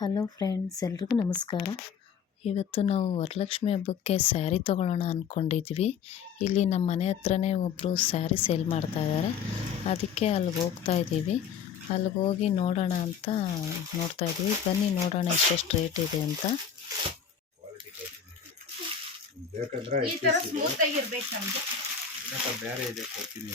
hello friends ಎಲ್ರಿಗೂ ನಮಸ್ಕಾರ ಇವತ್ತು ನಾವು ವರಲಕ್ಷ್ಮಿ ಹಬ್ಬಕ್ಕೆ ಸ್ಯಾರಿ ತೊಗೊಳ್ಳೋಣ ಅಂದ್ಕೊಂಡಿದ್ವಿ ಇಲ್ಲಿ ನಮ್ಮ ಮನೆ ಹತ್ರನೇ ಒಬ್ಬರು ಸ್ಯಾರಿ ಸೇಲ್ ಮಾಡ್ತಾ ಇದ್ದಾರೆ ಅದಕ್ಕೆ ಅಲ್ಲಿಗೆ ಹೋಗ್ತಾ ಇದ್ದೀವಿ ಅಲ್ಲಿಗೆ ಹೋಗಿ ನೋಡೋಣ ಅಂತ ನೋಡ್ತಾ ಇದ್ದೀವಿ ಬನ್ನಿ ನೋಡೋಣ ಎಷ್ಟೆಷ್ಟು ರೇಟ್ ಇದೆ ಅಂತ ಬೇಕಂದ್ರೆ ಈ ಸ್ಮೂತ್ ಇರಬೇಕು ನಮಗೆ ಬೇರೆ ಇದೆ ಕೊಡ್ತೀನಿ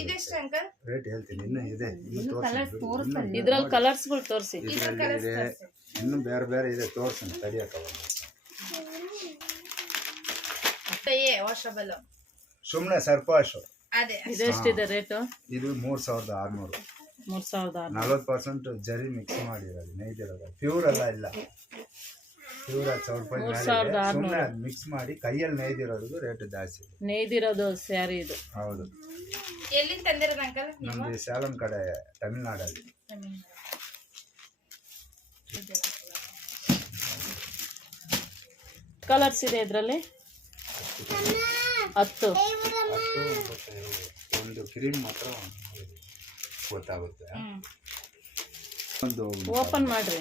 ಇದೇ ರೇಟ್ ಹೇಳ್ತೀನಿ ಇದೆ ಬೇರೆ ಬೇರೆ ಇದೆ ಸರ್ಪಾಶು ರೇಟು ಇದು ಮೂರ್ ಸಾವಿರದ ಆರ್ನೂರು ನಲ್ವತ್ತು ಪರ್ಸೆಂಟ್ ಜರಿ ಮಿಕ್ಸ್ ಮಾಡಿರೋದು ನೈದಿರೋದು ಪ್ಯೂರ್ ಅಲ್ಲ ಇಲ್ಲ ನೂರತ್ತು ಸಾವಿರ ಮೂರು ರೂಪಾಯಿ ಅದು ಮಿಕ್ಸ್ ಮಾಡಿ ಕೈಯಲ್ಲಿ ನೇಯ್ದಿರೋದು ರೇಟ್ ಜಾಸ್ತಿ ನೇಯ್ದಿರೋದು ಸ್ಯಾರಿ ಇದು ಹೌದು ಎಲ್ಲಿಂದ ತಂದಿರೋದು ಅಂಕಲ್ ನಮ್ದು ಸೇಲಂ ಕಡೆ ತಮಿಳ್ನಾಡಲ್ಲಿ ಕಲರ್ಸ್ ಇದೆ ಇದರಲ್ಲಿ ಹತ್ತು ಒಂದು ಕ್ರೀಮ್ ಮಾತ್ರ ಗೊತ್ತಾಗುತ್ತೆ ಒಂದು ಓಪನ್ ಮಾಡ್ರಿ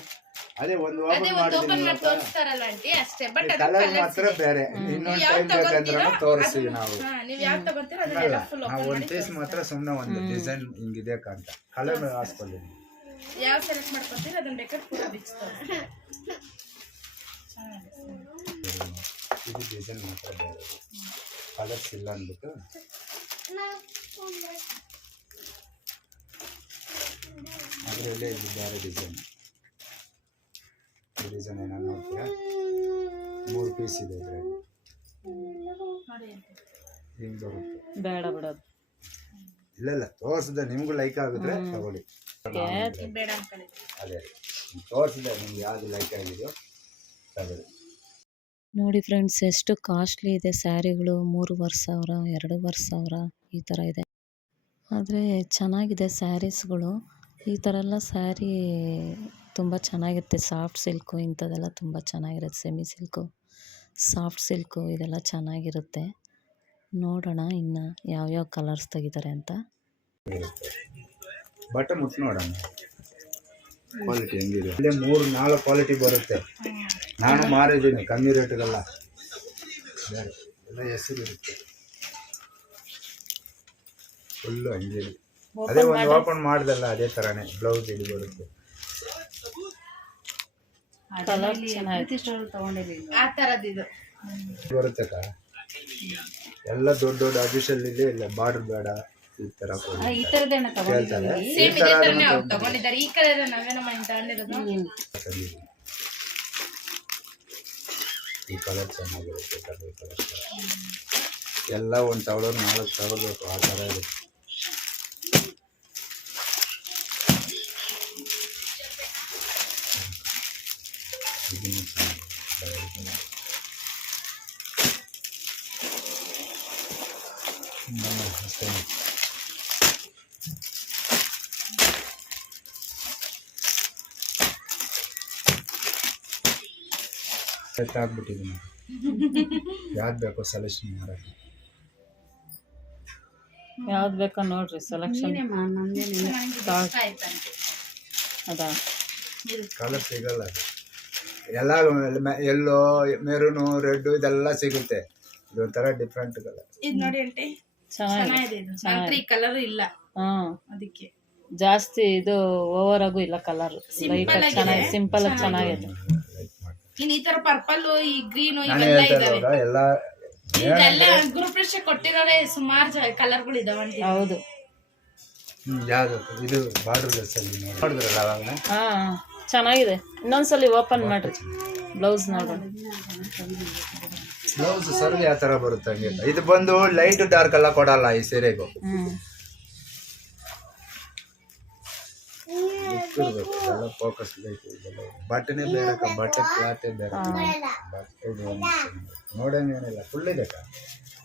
ಅದೇ ಒಂದು ಅದೇ ಒಂದು ಓಪನ್ ಮಾಡಿ ತೋರಿಸ್ತಾರಲ್ಲ ಆಂಟಿ ಅಷ್ಟೇ ಬಟ್ ಅದು ಕಲರ್ ಮಾತ್ರ ಬೇರೆ ಇನ್ನೊಂದು ಟೈಮ್ ಬೇಕಂದ್ರೆ ತೋರಿಸ್ತೀವಿ ನಾವು ನೀವು ಯಾವ್ದು ತಗೊಂತೀರ ಅದನ್ನೆಲ್ಲ ಫುಲ್ ಓಪನ್ ಒಂದು ಪೀಸ್ ಮಾತ್ರ ಸುಮ್ಮನೆ ಒಂದು ಡಿಸೈನ್ ಹಿಂಗಿದೆ ಅಂತ ಕಲರ್ ಹಾಸ್ಕೊಳ್ಳಿ ಯಾವ ಸೆಲೆಕ್ಟ್ ಮಾಡ್ಕೊತೀರ ಅದನ್ನ ಬೇಕಾದ್ರೆ ಪೂರ ಬಿಚ್ತಾರೆ ಇದು ಡಿಸೈನ್ ಮಾತ್ರ ಬೇರೆ ಕಲರ್ಸ್ ಇಲ್ಲ ಅಂದ್ಬಿಟ್ಟು ಅದರಲ್ಲೇ ಇದು ಬೇರೆ ಡಿಸೈನ್ ರೀಸನ್ ಏನಾದ್ರು ನೋಡ್ತೀರಾ ಮೂರು ಪೀಸ್ ಇದೆ ಇದರಲ್ಲಿ ಹಿಂಗೆ ಬರುತ್ತೆ ಬೇಡ ಬಿಡೋದು ಇಲ್ಲ ಇಲ್ಲ ತೋರಿಸಿದೆ ನಿಮಗೂ ಲೈಕ್ ಆಗಿದ್ರೆ ತಗೊಳ್ಳಿ ಅದೇ ತೋರಿಸಿದೆ ನಿಮ್ಗೆ ಯಾವುದು ಲೈಕ್ ಆಗಿದೆಯೋ ತಗೊಳ್ಳಿ ನೋಡಿ ಫ್ರೆಂಡ್ಸ್ ಎಷ್ಟು ಕಾಸ್ಟ್ಲಿ ಇದೆ ಸ್ಯಾರಿಗಳು ಮೂರುವರೆ ಸಾವಿರ ಎರಡೂವರೆ ಸಾವಿರ ಈ ಥರ ಇದೆ ಆದರೆ ಚೆನ್ನಾಗಿದೆ ಸ್ಯಾರೀಸ್ಗಳು ಈ ಥರ ಎಲ್ಲ ಸ್ಯಾರಿ ತುಂಬ ಚೆನ್ನಾಗಿರುತ್ತೆ ಸಾಫ್ಟ್ ಸಿಲ್ಕು ಇಂಥದ್ದೆಲ್ಲ ತುಂಬ ಚೆನ್ನಾಗಿರುತ್ತೆ ಸೆಮಿ ಸಿಲ್ಕು ಸಾಫ್ಟ್ ಸಿಲ್ಕು ಇದೆಲ್ಲ ಚೆನ್ನಾಗಿರುತ್ತೆ ನೋಡೋಣ ಇನ್ನು ಯಾವ್ಯಾವ ಕಲರ್ಸ್ ತೆಗಿತಾರೆ ಅಂತ ಬಟನ್ ಮುಟ್ಟಿ ನೋಡೋಣ ಕ್ವಾಲಿಟಿ ಹೆಂಗಿದೆ ಅಲ್ಲೇ ಮೂರು ನಾಲ್ಕು ಕ್ವಾಲಿಟಿ ಬರುತ್ತೆ ನಾನು ಮಾರಿದ್ದೀನಿ ಕಮ್ಮಿ ರೇಟ್ಗೆಲ್ಲ ಎಲ್ಲ ಹೆಸರು ಇರುತ್ತೆ ಫುಲ್ಲು ಹಂಗಿದೆ ಅದೇ ಒಂದು ಓಪನ್ ಮಾಡ್ದಲ್ಲ ಅದೇ ಥರನೇ ಬ್ಲೌಸ್ ಇದು ಬರುತ್ತೆ ಎಲ್ಲ ದೊಡ್ಡ ದೊಡ್ಡ ಆಫೀಸಲ್ಲಿ ಇಲ್ಲ ಬಾರ್ಡರ್ ಬೇಡ ಈ ಕಲರ್ ಎಲ್ಲ ಸಾವಿರ ನಾಲ್ಕು ಸಾವಿರ ಆ ತರ ಇರುತ್ತೆ bikin mesin kayak gini mana mesin ಆಗ್ಬಿಟ್ಟಿದ್ದೀನಿ ಯಾವ್ದು ಬೇಕೋ ಸೆಲೆಕ್ಷನ್ ಮಾಡೋದು ಯಾವ್ದು ಬೇಕೋ ನೋಡ್ರಿ ಸೆಲೆಕ್ಷನ್ ಅದ ಕಲರ್ ಸಿಗಲ್ಲ ಅದು ಎಲ್ಲ ಎಲ್ಲೋ ಮೆರೂನು ರೆಡ್ ಇದೆಲ್ಲ ಸಿಗುತ್ತೆ ಇದೊಂಥರ ಡಿಫ್ರೆಂಟ್ ಕಲರ್ ನೋಡಿ ಆಂಟಿ ಚೆನ್ನಾಗಿದೆ ಇದು ಮಾತ್ರ ಕಲರ್ ಇಲ್ಲ ಹಾಂ ಅದಕ್ಕೆ ಜಾಸ್ತಿ ಇದು ಓವರ್ ಆಗು ಇಲ್ಲ ಕಲರ್ ಲೈಟ್ ಚೆನ್ನಾಗಿ ಸಿಂಪಲ್ ಆಗಿ ಚೆನ್ನಾಗಿದೆ ಇನ್ನು ಈ ತರ ಪರ್ಪಲ್ ಈ ಗ್ರೀನ್ ಇವೆಲ್ಲ ಎಲ್ಲ ಇದೆಲ್ಲ ಗ್ರೂಪ್ ರಿಕ್ಷೆ ಕೊಟ್ಟಿದ್ದಾರೆ ಸುಮಾರು ಕಲರ್ಗಳು ಇದಾವೆ ಆಂಟಿ ಹೌದು ಯಾವುದು ಇದು ಬಾರ್ಡರ್ ಡ್ರೆಸ್ ಅಲ್ಲಿ ನೋಡಿದ್ರಲ್ಲ ಅವಾಗ ಹಾ ಚೆನ್ನಾಗಿದೆ ಇನ್ನೊಂದ್ಸಲಿ ಓಪನ್ ಮಾಡ್ರಿ ಬ್ಲೌಸ್ ನೋಡೋಣ ಬ್ಲೌಸ್ ಸರ್ಗೆ ಯಾವ ಥರ ಬರುತ್ತೆ ಹಂಗಿಲ್ಲ ಇದು ಬಂದು ಲೈಟ್ ಡಾರ್ಕ್ ಎಲ್ಲ ಕೊಡಲ್ಲ ಈ ಸೀರೆಗೂ ಫೋಕಸ್ ಬೇಕು ಬಟ್ಟೆನೇ ಬೇರೆ ಬಟ್ಟೆ ಕ್ಲಾತೆ ಬೇಡ ನೋಡಂಗೇನಿಲ್ಲ ಫುಲ್ ಇದೆ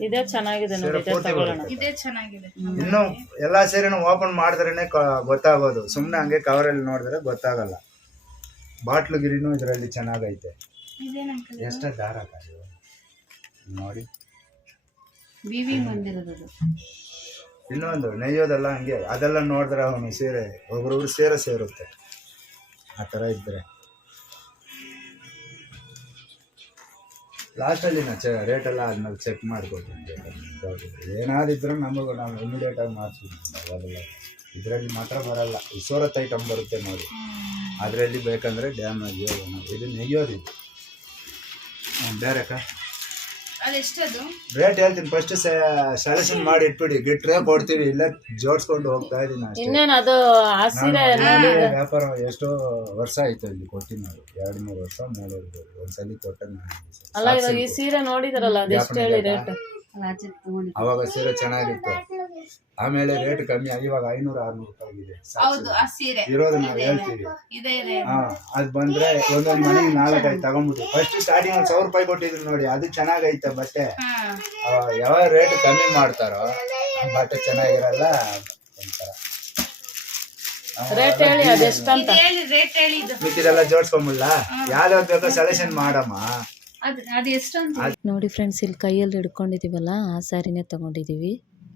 ಇದೇ ಚೆನ್ನಾಗಿದೆ ನೋಡಿ ತಗೊಳ್ಳೋಣ ಇದೇ ಚೆನ್ನಾಗಿದೆ ಇನ್ನು ಎಲ್ಲಾ ಸೇರಿನೂ ಓಪನ್ ಮಾಡಿದ್ರೇನೆ ಗೊತ್ತಾಗೋದು ಸುಮ್ಮನೆ ಹಂಗೆ ಕವರಲ್ಲಿ ನೋಡಿದ್ರೆ ಗೊತ್ತಾಗಲ್ಲ ಬಾಟ್ಲು ಗಿರಿನೂ ಇದರಲ್ಲಿ ಚೆನ್ನಾಗೈತೆ ಎಷ್ಟೇ ದಾರ ನೋಡಿ ಇನ್ನೊಂದು ನೆಯ್ಯೋದೆಲ್ಲ ಹಂಗೆ ಅದೆಲ್ಲ ನೋಡಿದ್ರೆ ಅವನು ಸೀರೆ ಒಬ್ರೊಬ್ರು ಸೇರೆ ಸೇರುತ್ತೆ ಆ ಥರ ಇದ್ದರೆ ಲಾಸ್ಟಲ್ಲಿ ನಾ ಚ ರೇಟೆಲ್ಲ ಆದ್ಮೇಲೆ ಚೆಕ್ ಮಾಡ್ಕೊಡ್ತೀನಿ ಏನಾದಿದ್ರೂ ನಮಗೂ ನಾವು ಇಮಿಡಿಯೇಟಾಗಿ ಮಾಡ್ತೀವಿ ಅವಾಗೆಲ್ಲ ಇದರಲ್ಲಿ ಮಾತ್ರ ಬರಲ್ಲ ಐಟಮ್ ಬರುತ್ತೆ ನೋಡಿ ಅದರಲ್ಲಿ ಬೇಕಂದ್ರೆ ಡ್ಯಾಮ್ ಅಗಿಯೋದು ಇದು ಬೇರೆ ಬೇರೆಕ್ಕ ರೇಟ್ ಹೇಳ್ತೀನಿ ಫಸ್ಟ್ ಸೆಲೆಕ್ಷನ್ ಮಾಡಿ ಇಟ್ಬಿಡಿ ಗಿಟ್ರೆ ಕೊಡ್ತೀವಿ ಇಲ್ಲ ಜೋಡಿಸ್ಕೊಂಡು ಹೋಗ್ತಾ ಇದೀನಿ ಅದು ವ್ಯಾಪಾರ ಎಷ್ಟೋ ವರ್ಷ ಆಯ್ತು ಇಲ್ಲಿ ನಾವು ಎರಡು ಮೂರು ವರ್ಷ ಮೂರು ಒಂದ್ಸಲಿ ಕೊಟ್ಟ ಅವಾಗ ಸೀರೆ ಚೆನ್ನಾಗಿತ್ತು ಆಮೇಲೆ ರೇಟ್ ಕಮ್ಮಿ ಆಗಿ ಇವಾಗ ಐನೂರ ಆರ್ನೂರು ರೂಪಾಯಿ ಇದೆ ಹೌದು ಇರೋದು ನಾವು ಹೇಳ್ತೀವಿ ಇದೆ ಅದು ಬಂದ್ರೆ ಒಂದೊಂದ್ ಮನೆಗೆ ನಾಲ್ಕೈದು ತಗೊಂಡ್ಬಿಟ್ಟು ಫಸ್ಟ್ ಸ್ಟಾರ್ಟಿಂಗ್ ಒಂದು ಸಾವಿರ ರೂಪಾಯಿ ಕೊಟ್ಟಿದ್ರು ನೋಡಿ ಅದು ಚೆನ್ನಾಗೈತೆ ಬಟ್ಟೆ ಯಾವ ರೇಟ್ ಕಮ್ಮಿ ಮಾಡ್ತಾರೋ ಬಟ್ಟೆ ಚೆನ್ನಾಗಿರಲ್ಲ ರೇಟ್ ಹೇಳಿ ಯಾವ್ದು ಬೇಕೋ ಸೆಲೆಕ್ಷನ್ ಮಾಡಮ್ಮ ನೋಡಿ ಫ್ರೆಂಡ್ಸ್ ಇಲ್ಲಿ ಕೈಯಲ್ಲಿ ಹಿಡ್ಕೊಂಡಿದೀವಲ್ಲ ಆ ಸ್ಯಾರಿನೇ ತಗೊಂಡಿದ್ದೀವಿ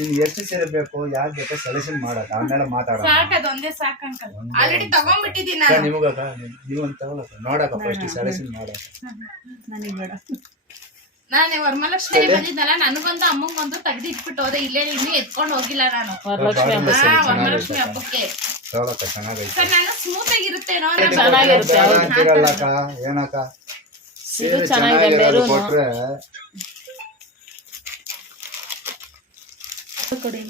ನೀನು ಎಷ್ಟು ಸೀರೆ ಬೇಕು ಯಾರು ಬೇಕು ಸೆಲೆಕ್ಷನ್ ಮಾಡಕ ಆಮೇಲೆ ಮಾತಾಡೋಣ ಸಾಕು ಅದೊಂದೇ ಸಾಕು ಅಂಕಲ್ ಆಲ್ರೆಡಿ ತಗೊಂಡ್ಬಿಟ್ಟಿದ್ದೀನಿ ನಾನು ನಿಮಗೆ ನೀವಂತ ನೋಡಕ ಫಸ್ಟ್ ಸೆಲೆಕ್ಷನ್ ಮಾಡಕ ನನಗೆ ಬೇಡ ನಾನೇ ವರಮಲಕ್ಷ್ಮಿ ಬಂದಿದ್ದಲ್ಲ ನನಗೊಂದು ಅಮ್ಮಂಗೊಂದು ತೆಗೆದು ಇಟ್ಬಿಟ್ಟು ಹೋದೆ ಇಲ್ಲೇ ಇನ್ನೂ ಎತ್ಕೊಂಡು ಹೋಗಿಲ್ಲ ನಾನು ವರಮಲಕ್ಷ್ಮಿ ಹಬ್ಬಕ್ಕೆ ಸರ್ ನಾನು ಸ್ಮೂತ್ ಆಗಿರುತ್ತೇನೋ ಚೆನ್ನಾಗಿರುತ್ತೆ ಏನಕ್ಕ ಸೀರೆ ಚೆನ್ನಾಗಿ ಕೊಟ್ರೆ ಕೊಡಿ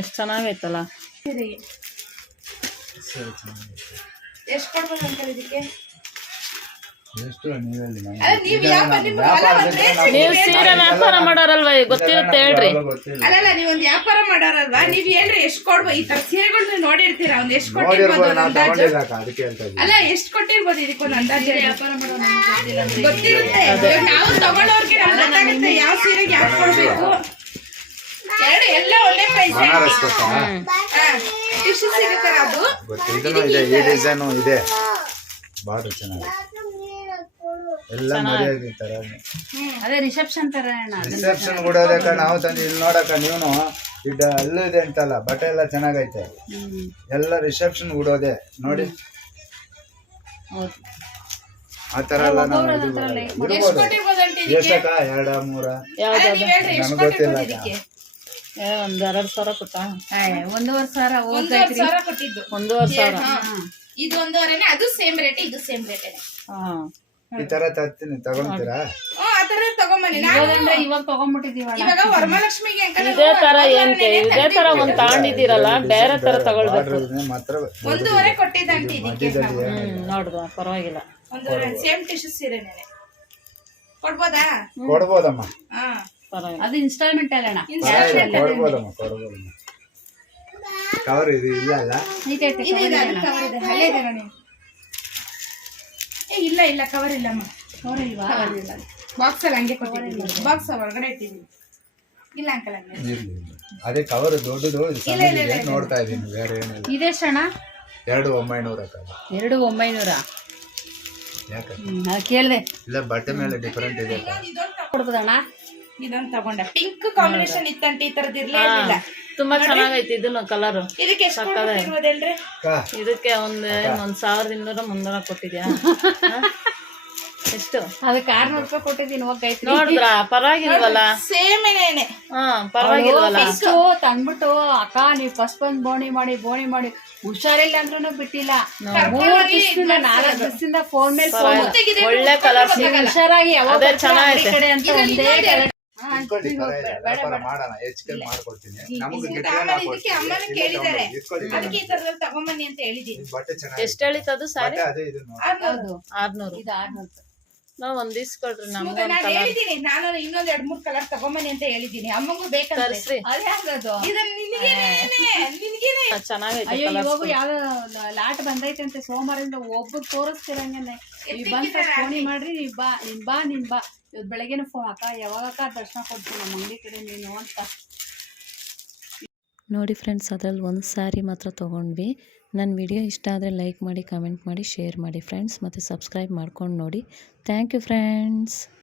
ಎಷ್ಟು ಚೆನ್ನಾಗೈತಲ್ಲ ಸೀರೆಗೆ ಎಷ್ಟು ಕೊಡ್ಬೇಕಂತ ಇದಕ್ಕೆ ನೀವ್ ಸೀರೆ ವ್ಯಾಪಾರ ಮಾಡಾರಲ್ವಾ ಗೊತ್ತಿರುತ್ತೆ ಹೇಳ್ರಿ ಅಲ್ಲಲ್ಲ ನೀವ್ ಒಂದ್ ವ್ಯಾಪಾರ ಮಾಡಾರಲ್ವಾ ನೀವ್ ಏನ್ರಿ ಎಷ್ಟ್ ಕೊಡ್ಬೋದು ಈ ತರ ಸೀರೆಗಳನ್ನ ನೋಡಿರ್ತೀರಾ ಒಂದ್ ಎಷ್ಟ್ ಕೊಟ್ಟಿರ್ಬೋದು ಒಂದ್ ಅಂದಾಜು ಅಲ್ಲ ಎಷ್ಟ್ ಕೊಟ್ಟಿರ್ಬೋದು ಇದಕ್ಕೊಂದ್ ಅಂದಾಜು ವ್ಯಾಪಾರ ಮಾಡೋಣ ಗೊತ್ತಿರುತ್ತೆ ನಾವು ತಗೊಳ್ಳೋರ್ಗೆ ನಮ್ಗೆ ಗೊತ್ತಾಗುತ್ತೆ ಯಾವ ಸೀರೆಗೆ ಯಾಕೆ ಕೊಡ್ಬೇಕು ಎರಡು ಎಲ್ಲ ಒಳ್ಳೆ ಪ್ರೈಸ್ ಟಿಶ್ಯೂ ಸಿಗುತ್ತೆ ಅದು ಇದೆ ಬಾರ್ಡರ್ ಚೆನ್ನಾಗಿದೆ ಎಲ್ಲ ಮರ್ಯಾದೆ ರಿಸೆಪ್ಷನ್ ನಾವು ತಂದಿ ಇಲ್ಲಿ ನೋಡಕ್ಕ ನೀವು ಇಡ್ಡ ಅಲ್ಲೂ ಇದೆ ಅಂತಲ್ಲ ಬಟ್ಟೆ ಎಲ್ಲ ಚೆನ್ನಾಗೈತೆ ಎಲ್ಲ ರಿಸೆಪ್ಷನ್ ಉಡೋದೆ ನೋಡಿ ಆ ಎಲ್ಲ ಗೊತ್ತಿಲ್ಲ ಒಂದೂವರೆ ಸಾವಿರ ಒಂದೂವರೆ ಅದು ಸೇಮ್ ರೇಟ್ ಇದು ಸೇಮ್ ರೇಟ್ ಹಾ ಈ ತರ ತರ್ತೀನಿ ತಗೊಂತೀರಾ ಇವಾಗ ಇವಾಗ ಇದೇ ತರ ಇದೇ ತರ ಒಂದ್ ಬೇರೆ ತರ ಒಂದೂವರೆ ಪರವಾಗಿಲ್ಲ ಸೇಮ್ ಕೊಡ್ಬೋದಮ್ಮ ಇನ್ಸ್ಟಾಲ್ಮೆಂಟ್ ಕವರ್ ಇದು ಇಲ್ಲ ಏ ಇಲ್ಲ ಇಲ್ಲ ಕವರ್ ಇಲ್ಲಮ್ಮ ಕವರ್ ಇಲ್ವಾ ಕವರ್ ಇಲ್ಲ ಹಂಗೆ ಬಾಕ್ಸ್ ಹೊರಗಡೆ ಇಟ್ಟಿದ್ದೀನಿ ಇಲ್ಲ ಅಂಕಲ್ ಹಂಗೆ ಅದೇ ಕವರ್ ದೊಡ್ಡದು ನೋಡ್ತಾ ಇದ್ದೀನಿ ಬೇರೆ ಏನಿಲ್ಲ ಇದೆಷ್ಟಣ ಎರಡು ಒಂಬೈನೂರ ಎರಡು ಒಂಬೈನೂರ ಯಾಕೆ ಕೇಳಿದೆ ಇಲ್ಲ ಬಟ್ಟೆ ಮೇಲೆ ಡಿಫ್ರೆಂಟ್ ಇದೆ ಕೊಡ್ಬೋದಣ್ಣ ಇದನ್ ತಗೊಂಡೆ ಪಿಂಕ್ ಕಾಂಬಿನೇಷನ್ ಇತ್ತಂತೆ ಈ ತರದ್ ಇರ್ಲಿಲ್ಲ ತುಂಬಾ ಚೆನ್ನಾಗೈತಿ ಇದನ್ನ ಕಲರ್ ಇದಕ್ಕೆ ಎಷ್ಟಿರೋದೇನ್ರಿ ಇದಕ್ಕೆ ಒಂದ್ ಒಂದ್ ಸಾವಿರದ ಇನ್ನೂರ ಮುನ್ನೂರ ಕೊಟ್ಟಿದ್ಯಾ ಎಷ್ಟು ಅದಕ್ಕೆ ಆರ್ನೂರು ರೂಪಾಯಿ ಕೊಟ್ಟಿದ್ದೀನಿ ಹೋಗೈತಿ ನೋಡಿದ್ರ ಪರವಾಗಿಲ್ವಲ್ಲ ಸೇಮ್ ಏನೇನೆ ಹಾ ಪರವಾಗಿಲ್ವಲ್ಲ ಫಸ್ಟು ತಂದ್ಬಿಟ್ಟು ಅಕ್ಕ ನೀವು ಫಸ್ಟ್ ಬಂದ್ ಬೋಣಿ ಮಾಡಿ ಬೋಣಿ ಮಾಡಿ ಹುಷಾರಿಲ್ಲ ಅಂದ್ರೂ ಬಿಟ್ಟಿಲ್ಲ ಮೂರು ದಿವಸದಿಂದ ನಾಲ್ಕು ದಿವಸದಿಂದ ಫೋನ್ ಮೇಲೆ ಫೋನ್ ಒಳ್ಳೆ ಕಲರ್ ಹುಷಾರಾಗಿ ಯಾವಾಗ ಕಡೆ ಅಂತ ಒಂದೇ ವ್ಯಾಪಾರ ಮಾಡೋಣ ಎಷ್ಟು ಹೇಳಿತ್ತು ಸಾರಿ ಅದೇ ಇದು ಇದು ಆರ್ನೂರು ನಾವು ಒಂದ್ ಇಸ್ಕೊಡ್ರಿ ನಾನು ಇನ್ನೊಂದ್ ಎರಡ್ ಮೂರ್ ಕಲರ್ ತಗೊಂಬನಿ ಅಂತ ಹೇಳಿದೀನಿ ಅಮ್ಮಗೂ ಬೇಕಂದ್ರೆ ಅದೇ ಆಗೋದು ಚೆನ್ನಾಗೈತೆ ಇವಾಗ ಯಾವ ಲಾಟ್ ಬಂದೈತೆ ಅಂತ ಸೋಮವಾರದಿಂದ ಒಬ್ಬಗ್ ತೋರಿಸ್ತಿರಂಗನೆ ಬಂತ ಫೋನಿ ಮಾಡ್ರಿ ಬಾ ನಿನ್ ಬಾ ನಿನ್ ಬಾ ಇವತ್ತು ಬೆಳಗ್ಗೆನ ಫೋನ್ ಅಕ್ಕ ಯಾವಾಗಕ್ಕ ದರ್ಶನ ಕೊಡ್ತೀನಿ ನಮ್ಮ ಅಂಗಡಿ ಕಡೆ ನೀನು ಅಂತ ನೋಡಿ ಫ್ರೆಂಡ್ಸ್ ಅದ್ರಲ್ಲಿ ಒಂದು ಸ್ಯಾರಿ ಮಾತ್ರ ತೊಗೊಂಡ್ವಿ ನನ್ನ ವಿಡಿಯೋ ಇಷ್ಟ ಆದರೆ ಲೈಕ್ ಮಾಡಿ ಕಮೆಂಟ್ ಮಾಡಿ ಶೇರ್ ಮಾಡಿ ಫ್ರೆಂಡ್ಸ್ ಮತ್ತು ಸಬ್ಸ್ಕ್ರೈಬ್ ಮಾಡ್ಕೊಂಡು ನೋಡಿ ಥ್ಯಾಂಕ್ ಯು ಫ್ರೆಂಡ್ಸ್